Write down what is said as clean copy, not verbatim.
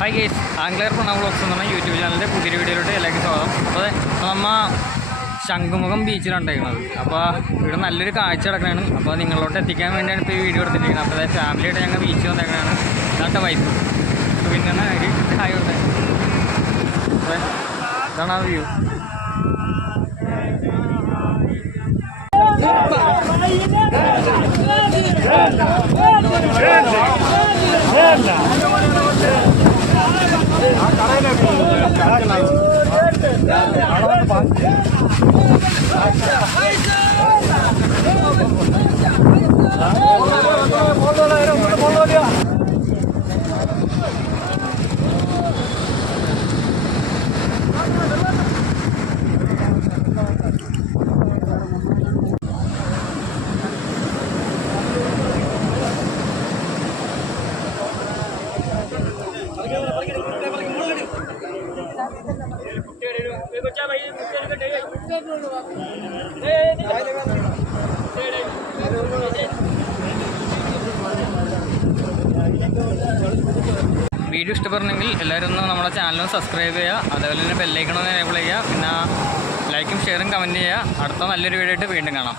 Hi guys, angler Pranav vlogs എന്ന് പറഞ്ഞ YouTube ചാനലിൻ്റെ പുതിയൊരു വീഡിയോയിലോട്ട് എല്ലാവർക്കും സ്വാഗതം. അപ്പോൾ നമ്മൾ ശംഖുമുഖം ബീച്ചിലുണ്ടായിരുന്നത്. അപ്പോൾ ഇവിടെ നല്ലൊരു കാഴ്ച കിടക്കുകയാണ്. അപ്പോൾ നിങ്ങളോട്ട് എത്തിക്കാൻ വേണ്ടിയാണ് ഇപ്പോൾ ഈ വീഡിയോ എടുത്തിരിക്കുന്നത്. അപ്പോൾ അതായത് ഫാമിലിയായിട്ട് ഞങ്ങൾ ബീച്ച് വന്നേക്കാണ്. ഇതാട്ടെ വൈഫ് പിന്നെ ഹായ് ഉണ്ട്. അപ്പോൾ ഇതാണ് ആ വ്യൂ. വീഡിയോ ഇഷ്ടപ്പെടണമെങ്കിൽ എല്ലാവരും ഒന്ന് നമ്മുടെ ചാനൽ സബ്സ്ക്രൈബ് ചെയ്യുക, അതേപോലെ തന്നെ ബെല്ലൈക്കൺ ഒന്ന് എനേബിൾ ചെയ്യുക, പിന്നെ ലൈക്കും ഷെയറും കമൻറ്റ് ചെയ്യുക. അടുത്ത നല്ലൊരു വീഡിയോ ആയിട്ട് വീണ്ടും കാണാം.